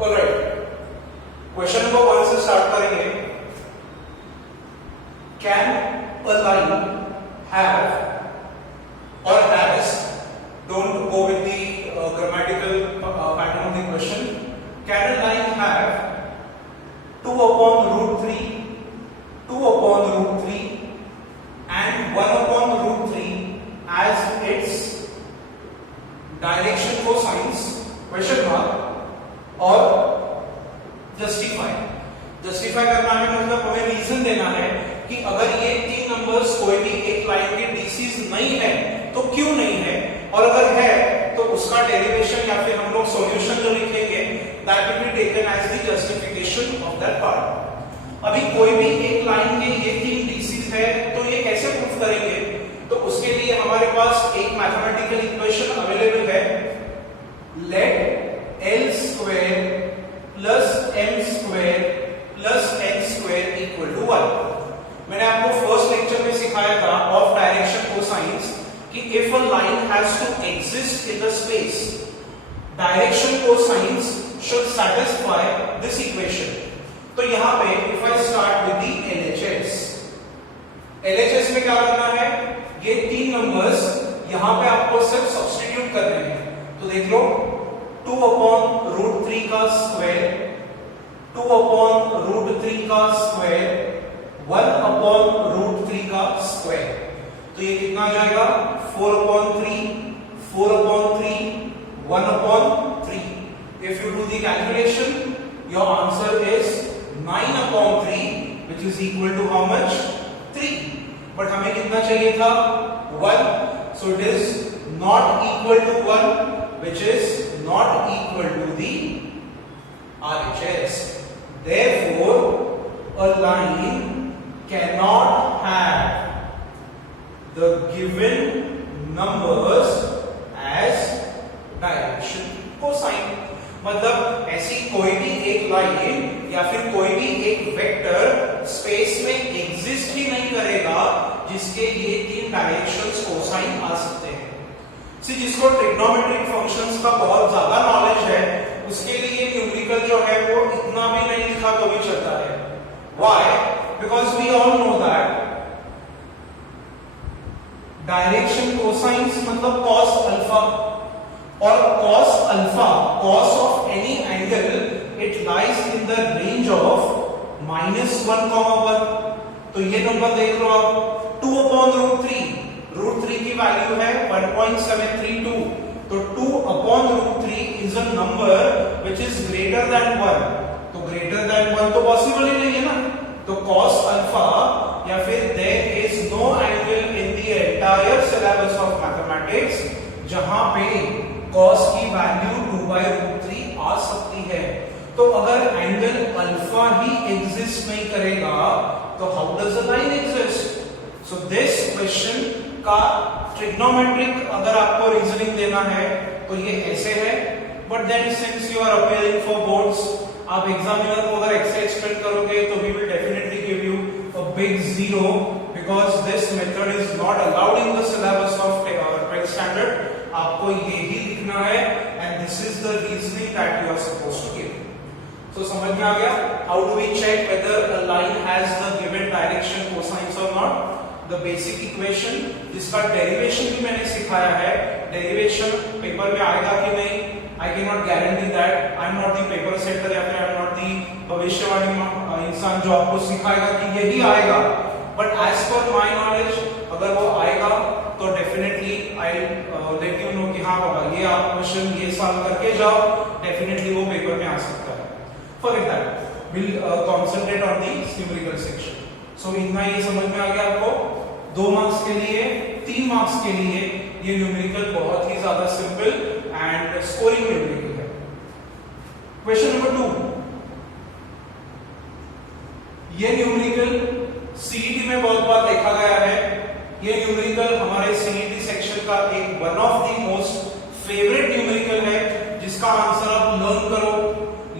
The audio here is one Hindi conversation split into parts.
ऑलराइट, क्वेश्चन नंबर 1 से स्टार्ट करेंगे। कैन अ लाइन हैव और has, don't go with the grammatical pattern of the question. Can a line have 2 upon root 3, 2 upon root 3 and 1 upon root 3 as its direction cosines question mark और जस्टिफाई करना है, मतलब हमें रीजन देना है कि अगर ये तीन नंबर्स कोई भी एक लाइन के डीसीज नहीं है तो क्यों नहीं है, और अगर है तो उसका डेरिवेशन या फिर हम लोग सॉल्यूशन जो लिखेंगे that will be taken as the justification of that part. अभी कोई भी एक लाइन के ये तीन डीसीज है तो ये कैसे प्रूफ करेंगे, तो उसके लिए हमारे पास एक मैथमेटिकल इक्वेशन अवेलेबल है। Let L square plus M square plus N square equal to 1। मैंने आपको फर्स्ट लेक्चर में सिखाया था ऑफ डायरेक्शन कोसाइंस कि if a line has to exist in the space, direction cosines should satisfy this equation. तो यहां पे if I start with the LHS में क्या करना है, ये तीन नंबर्स यहां पे आपको सिर्फ सब्स्टिट्यूट करने हैं। तो देख लो 2 upon root 3 का स्क्वायर, 2 upon root 3 का स्क्वायर, 1 upon root 3 का स्क्वायर। तो ये कितना आ जाएगा 4 upon 3, 4 upon 3, 1 upon 3। If you do the calculation, your answer is 9 upon 3, which is equal to how much? 3। But हमें कितना चाहिए था 1, so it is not equal to 1, which is not equal to the RHS. Therefore, a line cannot have the given numbers as direction cosine। मतलब ऐसी कोई भी एक लाइन या फिर कोई भी एक वेक्टर स्पेस में एग्जिस्ट ही नहीं करेगा जिसके ये तीन डायरेक्शंस कोसाइन आ सकते हैं। जिसको ट्रिग्नोमेट्रिक फंक्शंस का बहुत ज्यादा नॉलेज है उसके लिए न्यूमेरिकल जो है वो इतना भी नहीं लिखा तो भी चलता है। Why? Because we all know that direction cosines मतलब cos अल्फा, और cos alpha, cos of any angle it lies in the range of -1, तो ये नंबर देख लो आप 2 upon root 3, रूट 3 की वैल्यू है 1.732, तो 2 upon root 3 is a number which is greater than 1, तो ग्रेटर देन 1 तो पॉसिबल ही नहीं है ना। तो cos अल्फा या फिर there is no angle in the entire syllabus of mathematics जहां पे cos की वैल्यू 2/√3 आ सकती है। तो अगर एंगल अल्फा ही एग्जिस्ट नहीं करेगा तो how does a line exist? So this question का ट्रिग्नोमेट्रिक अगर आपको रीजनिंग देना है तो ये ऐसे है, but then since you are appearing for boards, आप एग्जामिनर को अगर ऐसे एक्सपेक्ट करोगे तो we will definitely give you a big 0 because this method is not allowed in the syllabus of 12th standard. आपको यही लिखना है and this is the reasoning that you are supposed to give. तो समझ में आ गया how do we check whether a line has the given direction cosines और नॉट। द बेसिक इक्वेशन जिसका डेरिवेशन भी मैंने सिखाया है, डेरिवेशन पेपर में आएगा कि नहीं I can not guarantee that, I am not the paper setter या फिर आई एम नॉट द भविष्यवाणी इंसान जो आपको सिखाएगा कि यही आएगा, but as per my knowledge अगर वो आएगा तो definitely I let you know कि हाँ बाबा ये आप क्वेश्चन ये साल करके जाओ, डेफिनेटली वो पेपर में आ सकता है। For that will concentrate on the numerical section. So इतना ये समझ में आ गया आपको। 2 मार्क्स के लिए, 3 मार्क्स के लिए ये न्यूमेरिकल बहुत ही ज्यादा सिंपल एंड स्कोरिंग न्यूमेरिकल है। क्वेश्चन नंबर 2, ये न्यूमेरिकल सीईटी में बहुत बार देखा गया है। ये न्यूमेरिकल हमारे सीईटी सेक्शन का एक one of the most favourite numerical है जिसका आंसर आप लर्न करो,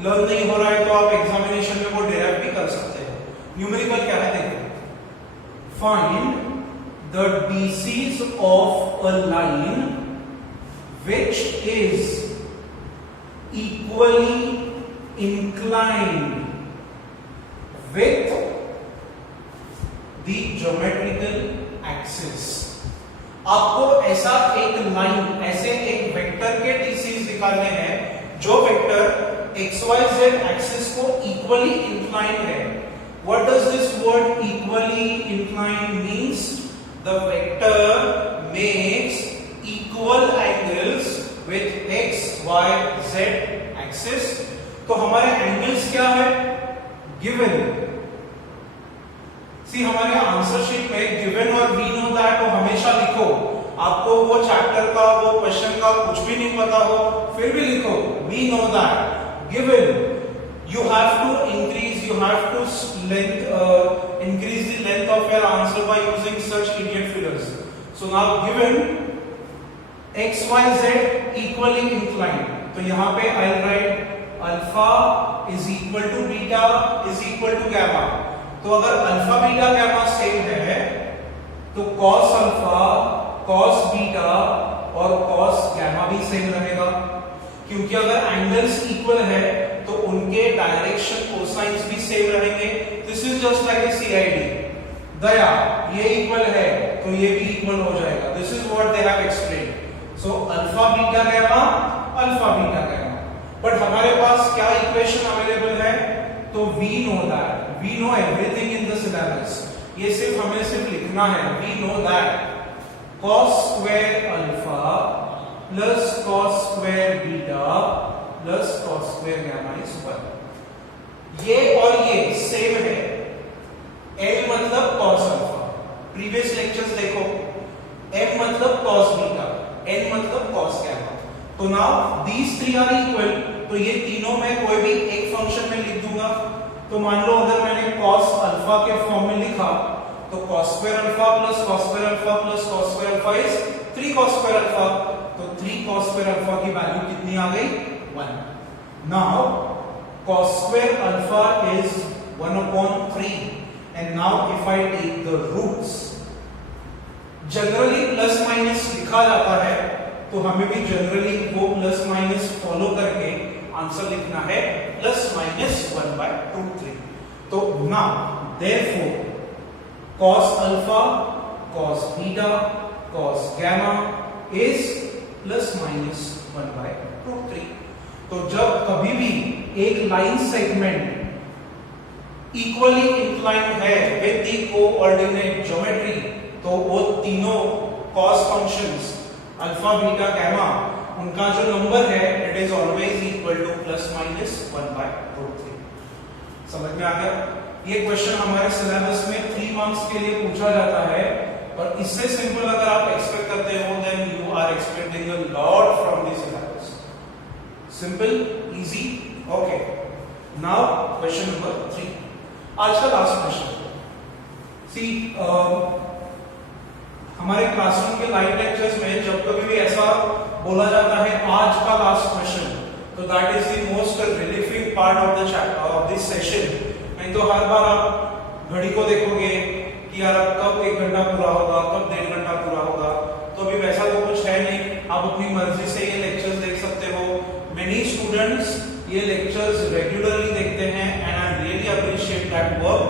लर्न नहीं हो रहा है तो आप एग्जामिनेशन में वो डेराइव भी कर सकते हैं। न्यूमेरिकल क्या है देखो, find the DCs of a line which is equally inclined with the geometrical axis। आपको ऐसा एक लाइन, ऐसे एक वेक्टर के TCs निकालने हैं जो वेक्टर XYZ एक्सिस को इक्वली इंक्लाइंड है। What does this word equally inclined means? The vector makes equal angles with X, Y, Z axis। तो हमारे एंगल्स क्या है? गिवन। सी हमारे आंसर शीट में गिवन और वी नो दैट तो हमेशा लिखो। आपको वो चैप्टर का, वो क्वेश्चन का कुछ भी नहीं पता हो, फिर भी लिखो we know that given. You have to increase the length of your answer by using such idiot figures. So now given x, y, z equally inclined, तो यहाँ पे I'll write alpha is equal to beta is equal to gamma। तो अगर अल्फा बीटा gamma सेम है तो cos अल्फा, cos बीटा और cos gamma भी सेम रहेगा, क्योंकि अगर एंगल्स इक्वल है तो उनके डायरेक्शन कोसाइंस भी सेम रहेंगे। This is just like a CID. Daya ये इक्वल है तो ये भी इक्वल हो जाएगा। This is what they have explained. So alpha beta gamma, alpha beta gamma. But हमारे पास क्या इक्वेशन अवेलेबल है? तो we know that, we know everything in the syllabus. ये सिर्फ हमें लिखना है। We know that cos square alpha plus cos square beta plus cos square gamma is 1। ये और ये सेम है। m मतलब cos अल्फा, प्रीवियस लेक्चर्स देखो। m मतलब cos बीटा, n मतलब cos गामा। तो now these three are equal, तो ये तीनों में कोई भी एक फंक्शन में लिख दूंगा। तो मान लो अगर मैंने cos अल्फा के फॉर्म में लिखा तो cos square alpha plus cos square alpha plus cos square alpha is 3 cos square alpha. तो 3 cos स्क्वायर अल्फा की वैल्यू कितनी आ गई? 1। Now cos square alpha is 1/3, and now if I take the roots, generally plus minus लिखा जाता है तो हमें भी जनरली वो प्लस माइनस फॉलो करके आंसर लिखना है प्लस माइनस 1/2/3। तो now therefore cos alpha, cos beta, cos gamma is plus minus 1/2/3। तो जब कभी भी एक लाइन सेगमेंट इक्वली इंक्लाइंड है विद द कोऑर्डिनेट ज्योमेट्री, तो वो तीनों cos functions alpha beta gamma उनका जो नंबर है it is always equal two plus minus 1/2/3। समझ में आ गया? ये क्वेश्चन हमारे सिलेबस में 3 मार्क्स के लिए पूछा जाता है, और इससे सिंपल अगर आप एक्सपेक्ट करते हो then you are expecting a lot from this syllabus. Simple, easy. Okay, now question number 3, आज का लास्ट क्वेश्चन। सी हमारे क्लासरूम के लाइव लेक्चर्स में जब कभी भी ऐसा बोला जाता है आज का लास्ट क्वेश्चन, तो that is the most relieving part of the chapter of this session. नहीं तो हर बार आप घड़ी को देखोगे कि यार अब कब 1 घंटा पूरा होगा, कब 1.5 घंटा पूरा होगा। तो अभी वैसा तो कुछ है नहीं, आप अपनी मर्जी से ये लेक्चर्स देख सकते हो। मेनी स्टूडेंट्स ये लेक्चर्स रेगुलरली देखते हैं and I really appreciate that work.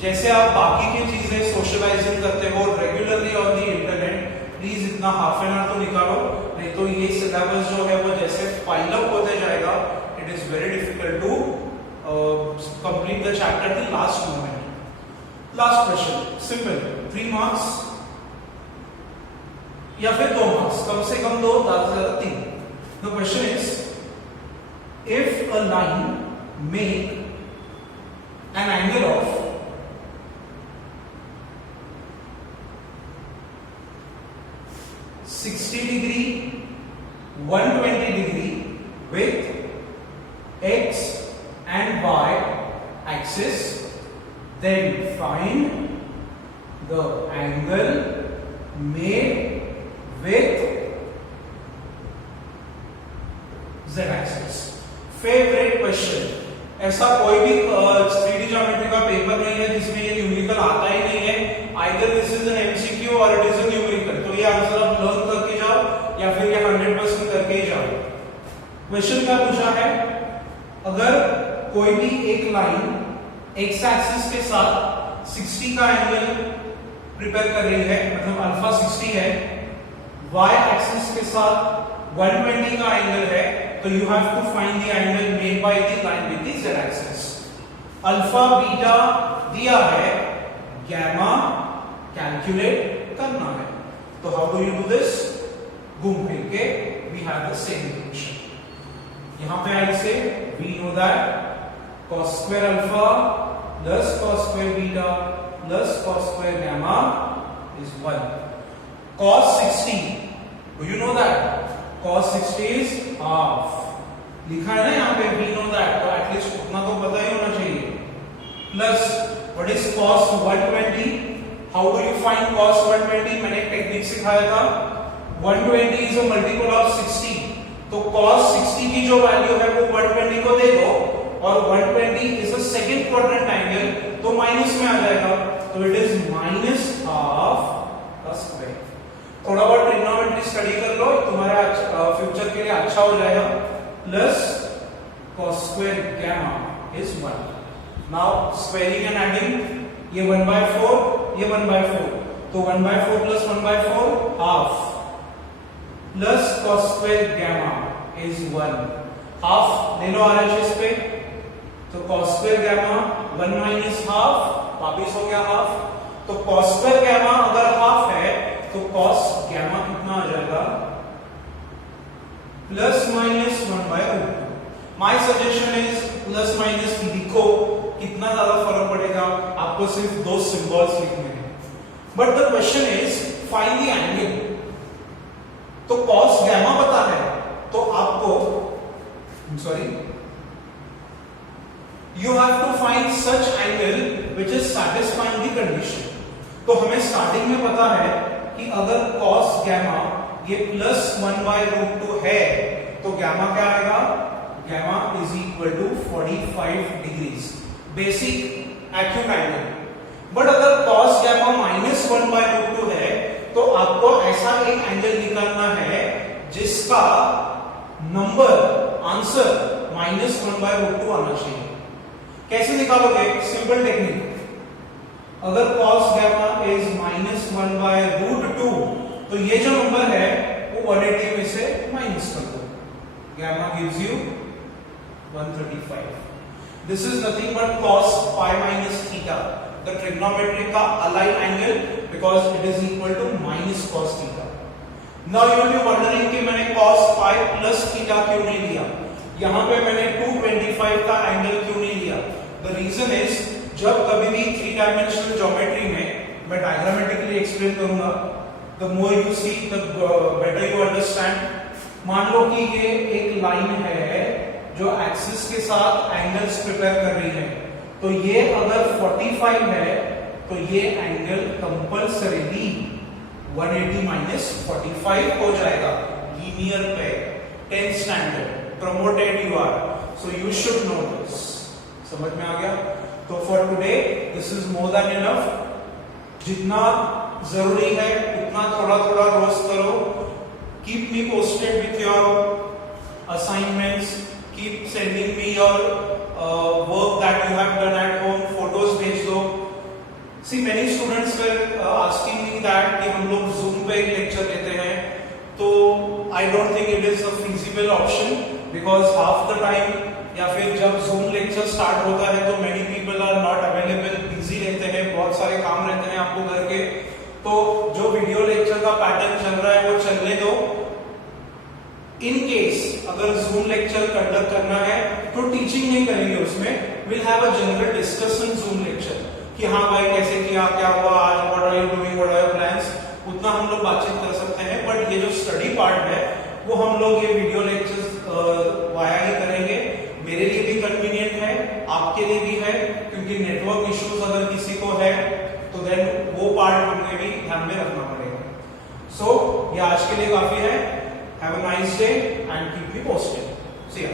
जैसे आप बाकी की चीजें सोशलाइजिंग करते हो regularly on the internet, please इतना हाफ एन आवर तो निकालो, नहीं तो ये सिलेबस जो है वो जैसे पाइल अप होते जाएगा it is very difficult to complete the chapter till last moment. Last question, simple, 3 marks या फिर 2 मार्क्स, कम से कम 2, ज्यादा से ज्यादा 3। The question is if a line make an angle of 60 degree, 120 degree with x and y axis, then find the angle made with z axis। Favourite question. ऐसा कोई भी 3D ज्योमेट्री का पेपर नहीं है जिसमें ये न्यूमेरिकल आता ही नहीं है। Either this is an MCQ और इट इज अ न्यूमेरिकल। तो ये आंसर आप लर्न करके जाओ या फिर ये 100% करके ही जाओ। क्वेश्चन क्या पूछा है? अगर कोई भी एक लाइन एक्स एक्सिस के साथ 60 का एंगल प्रिपेयर कर रही है, मतलब अल्फा 60 है, वाई एक्सिस के साथ 120 का एंगल है, तो you have to find the angle made by the line with the Z axis. Alpha beta दिया है, गैमा कैलकुलेट करना है। तो how do you do this? घूम फिर के we have the same equation. यहां पे I say we know that cos square alpha plus cos square beta plus cos square gamma is 1. Cos 60, do you know that? Cos 60 is half. लिखा है ना यहाँ पे we know that, तो एटलीस्ट उतना तो पता ही होना चाहिए। Plus what is cos 120? How do you find cos 120? मैंने एक टेक्निक सिखाया था। 120 is a multiple of 60, तो cos 60 की जो वैल्यू है वो 120 को दे दो, और 120 is a second quadrant angle, तो माइनस में आ जाएगा, तो इट इज माइनस हाफ का स्क्वायर। थोड़ा बहुत ट्रिग्नोमेट्री स्टडी कर लो, तुम्हारा फ्यूचर के लिए अच्छा हो जाएगा। Plus cos square gamma is 1. Now squaring and adding, ये 1/4, ये 1/4, तो 1/4 plus 1/4 half, plus cos square gamma is 1. Half ले लो RHS पे, तो cos square gamma 1 minus half, वापिस हो गया हाफ, तो cos square gamma अगर हाफ है तो cos gamma कितना आ जाएगा? Plus minus 1/2। My suggestion is plus minus लिखो, कितना ज्यादा फर्क पड़ेगा, आपको सिर्फ दो सिंबल्स लिखने हैं। But the question is find the angle. तो cos gamma पता है, तो आपको you have to find such angle which is satisfying the condition. तो हमें स्टार्टिंग में पता है कि अगर cos gamma ये प्लस 1/√2 है, तो gamma क्या आएगा? gamma is equal to 45 degrees, basic acute angle। But अगर cos gamma माइनस 1/√2 है, तो आपको ऐसा एक एंगल निकालना है जिसका नंबर आंसर माइनस 1/√2 आना चाहिए। कैसे निकालोगे? सिंपल टेक्निक, अगर cos gamma is माइनस 1/√2, तो ये जो नंबर है वो 180 में से माइनस कर दो, gamma gives you 135. This is nothing but cos pi minus theta, the trigonometric का align angle, because it is equal to minus cos theta. Now you will be wondering कि मैंने cos pi plus theta क्यों नहीं लिया, यहाँ पे मैंने 225 का एंगल क्यों नहीं लिया? The reason is, जब कभी भी 3 डायमेंशनल ज्योमेट्री में मैं डायग्रामेटिकली एक्सप्लेन करूंगा, the more you see the better you understand. मान लो कि ये एक लाइन है जो एक्सिस के साथ एंगल्स प्रिपेयर कर रही है, तो ये अगर 45 है तो ये एंगल कंपल्सरीली 180 माइनस 45 हो जाएगा, लीनियर पे 10th standard, promoted you are, so you should know this. समझ में आ गया? तो for today this is more than enough. जितना जरूरी है उतना थोड़ा थोड़ा रोज करो। Keep me posted with your assignments, keep sending me your work that you have done at home, photos भेज दो। See many students were asking me that कि हम लोग जूम पे एक लेक्चर लेते हैं, तो I don't think it is a feasible option, because half the time या फिर जब जूम लेक्चर स्टार्ट होता है तो many people are not available, busy रहते हैं, बहुत सारे काम रहते हैं आपको घर के। तो जो वीडियो लेक्चर का पैटर्न चल रहा है वो चलने दो। इन केस अगर जूम लेक्चर कंडक्ट करना है तो टीचिंग नहीं करेंगे, उसमें will have a general discussion zoom lecture कि हाँ भाई कैसे किया, क्या हुआ आज, what are you doing, what are your plans, उतना हम लोग बातचीत कर सकते हैं। बट ये जो स्टडी पार्ट है वो हम लोग ये वीडियो लेक्चर्स वाया ही करेंगे। मेरे लिए भी कन्वीनियंट है, आपके लिए भी है, क्योंकि नेटवर्क इश्यूज अगर किसी को है तो देन वो पार्ट हमें भी ध्यान में रखना पड़ेगा। सो ये आज के लिए काफी है। Have a nice day and keep me posted. See you.